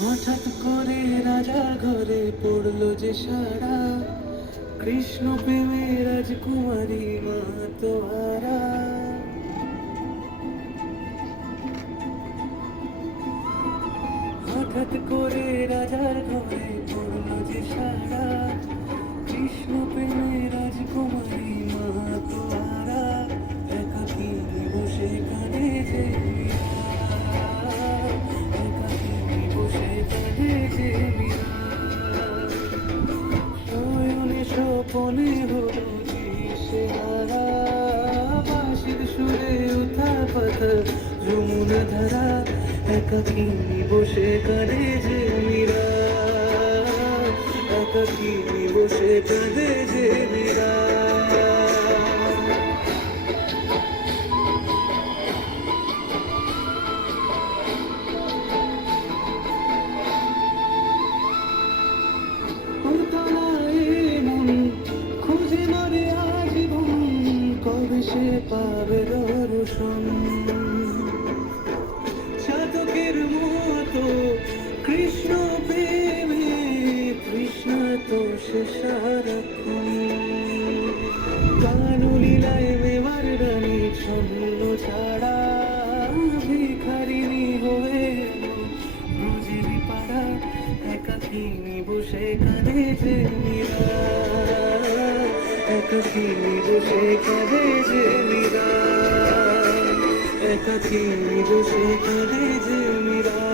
হঠাৎ করে রাজার ঘরে পড়লো যে সারা, কৃষ্ণ প্রেমে রাজকুমারী মা তো হারা। হঠাৎ করে রাজার ঘরে পড়লো যে সারা, কৃষ্ণ প্রেমে রাজকুমারী মা তো হারা। একাকী বসে কাঁদে যে মীরা, একাকী বসে কাঁদে যে মীরা। শয়নে স্বপনে হলো দিশেহারা, বাঁশির সুরে উথাল পাথাল যমুনা ধারা। একাকী বসে কাঁদে যে মীরা, একাকী বসে কাঁদে যে মীরা। খুঁজে মরে আজীবন, কবে সে পাবে দর্শন। চাতকের মতো কৃষ্ণ প্রেমে কৃষ্ণ তো সে সারাক্ষণ। কানুলীলায় মেবার রানী ছন্ন ছাড়া, ভিখারিনী হয়ে ব্রজের পাড়া। একাকিনী বসে কাঁদে যে মীরা, একাকিনী বসে কাঁদে যে মীরা, একাকিনী বসে কাঁদে যে মীরা।